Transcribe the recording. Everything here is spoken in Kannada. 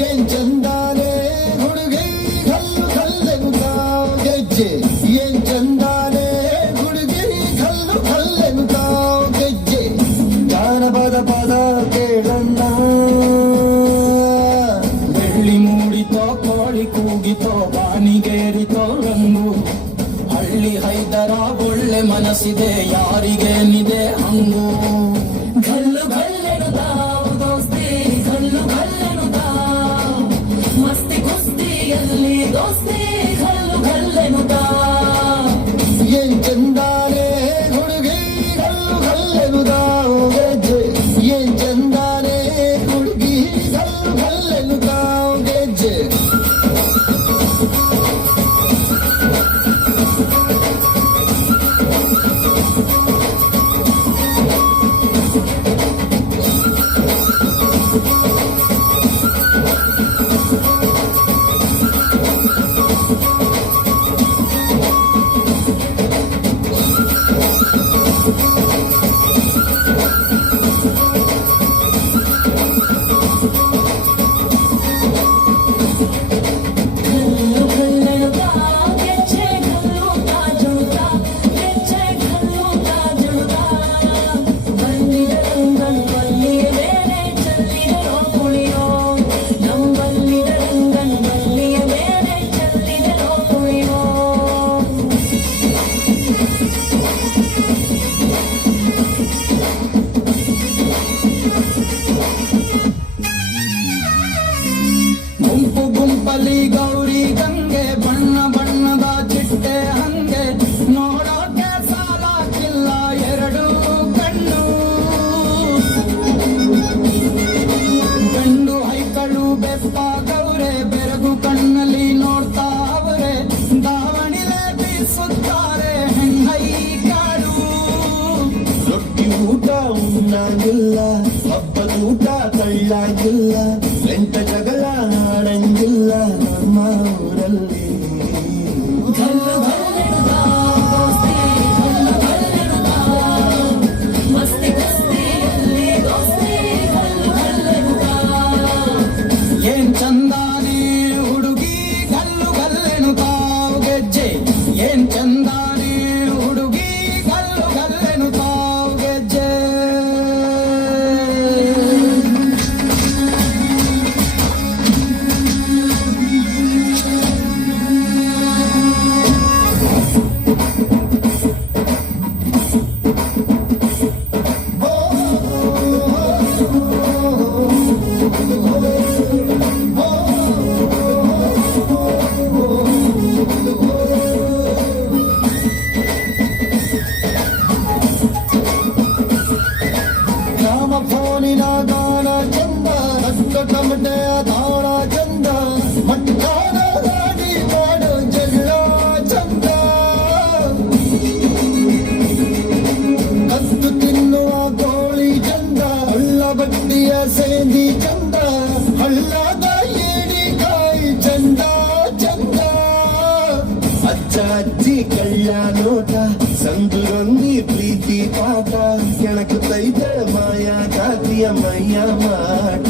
ಏನ್ ಚಂದಾನೆ ಹುಡುಗಿ ಕಲ್ಲು ಕಲ್ಲೆನುತಾವ್ ಗೆಜ್ಜೆ ಏನ್ ಚಂದಾನೆ ಹುಡುಗಿ ಕಲ್ಲು ಕಲ್ಲೆನುತಾವ್ ಗೆಜ್ಜೆ ಜಾನಪದ ಪದ ಕೇಳಣ್ಣ ಬೆಳ್ಳಿ ಮೂಡಿತೋ ಕೋಳಿ ಕೂಗಿತೋ ಬಾನಿಗೇರಿತೋ ರಂಗು ಹಳ್ಳಿ ಹೈದರ ಒಳ್ಳೆ ಮನಸ್ಸಿದೆ ಯಾರಿಗೇನಿದೆ ಹಂಗು ಗಲ್ಲು ಗಲ್ಲೆನುತಾವ್ ದೋಸ್ತಿ ಗಲ್ಲು ಗಲ್ಲೆನುತಾವ್ ಮಸ್ತಿ ಕುಸ್ತಿಯಲ್ಲಿ ದೋಸ್ತಿ ಗಲ್ಲು ಗಲ್ಲೆನುತಾವ್ ಏನ್ ಚಂದಾನೆ ಹುಡುಗಿ ಕಲ್ಲು ಕಲ್ಲೆನುತಾವ್ ಗೆಜ್ಜೆ ಏನ್ ಚಂದಾನೆ ಹುಡುಗಿ ಕಲ್ಲು ಕಲ್ಲೆನುತಾವ್ ಗೆಜ್ಜೆ ಗಲ್ಲು ಗಲ್ಲೆನುತಾವ್ ಗೆಜ್ಜೆ ಗಲ್ಲು ತಾಜುತಾ ಗೆಜ್ಜೆ ಗಲ್ಲು ತಾಜುತಾ ಬಂದಿದ ರಂಗನ್ ಬಲ್ಲಿಯ ಮೇಲೆ ಚೆಲ್ಲಿದರೋ ಕುಣಿಯೋ ನಂಬಲ್ಲಿದ ರಂಗನ್ ಬಲ್ಲಿಯ ಮೇಲೆ ಚೆಲ್ಲಿದರೋ ಕುಣಿಯೋ ಗುಂಪು ಗುಂಪಲಿ ಗೌರಿ ಗಂಗೆ ಬಣ್ಣ ಬಣ್ಣದ ಚಿಟ್ಟೆ ಹಂಗೆ ನೋಡೋಕೆ ಸಾಲಾಗಿಲ್ಲ ಎರಡು ಕಣ್ಣು ಗಂಡು ಹೈಕಳು ಬೆಪ್ಪಾಗವ್ರೆ ಬೆರಗು ಕಣ್ಣಲ್ಲಿ ನೋಡ್ತಾ ಅವರೆ ದಾವಣಿಲೆ ಬೀಸುತ್ತಾರೆ ಹೆಣ್ಣೈ ಕಾಡು ರೊಟ್ಟಿ ಊಟ ಉಣ್ಣಂಗಿಲ್ಲ ಹಬ್ಬದ ಊಟ ತಳ್ಳಾಗಿಲ್ಲ ಎಂಟ ಜಗಳ ಆಡಂಗಿಲ್ಲ ನಮ್ಮ ಊರಲ್ಲಿ ಗಲ್ಲು ಗಲ್ಲೆನುತಾವ್ ದೋಸ್ತಿ ಗಲ್ಲು ಗಲ್ಲೆನುತಾವ್ ಮಸ್ತಿ ಕುಸ್ತಿಯಲ್ಲಿ ದೋಸ್ತಿ ಗಲ್ಲು ಗಲ್ಲೆನುತಾವ್ ಏನ್ ಚಂದಾನೆ ಹುಡುಗಿ ಕಲ್ಲು ಕಲ್ಲೆನುತಾವ್ ಗೆಜ್ಜೆ ಏನ್ ಚಂದಾನೆ ಹುಡುಗಿ ಕಲ್ಲು ಕಲ್ಲೆನುತಾವ್ ಗೆಜ್ಜೆ ರಾಮ ಫೋನಿನ ಗಾನ ಚಂದ ರಕ್ತ ಟಮಟೆಯ ತಾಳ ಚಂದ ಮಟ್ಟಾನ ಗಾಡಿ ಮಾಡೋ ಜಗಳ ಚಂದ ಕತ್ತು ತಿನ್ನುವ ಕೋಳಿ ಚಂದ ಹಳ್ಳ ಬಡ್ಡಿಯ ಸೇಂದಿ ಚಂದ ಹಳ್ಳದ ಏಡಿಕಾಯಿ ಚಂದ ಚಂದ ಅಜ್ಜ ಅಜ್ಜಿ ಕಳ್ಳ ನೋಟ ಸಂದುರೊಂದಿ ಪ್ರೀತಿ ಪಾಠ ಕೆಣಕುತ್ತೈತೆ ಮಾಯಾ ಕಾತಿಯ ಮೈಯ ಮಾಟ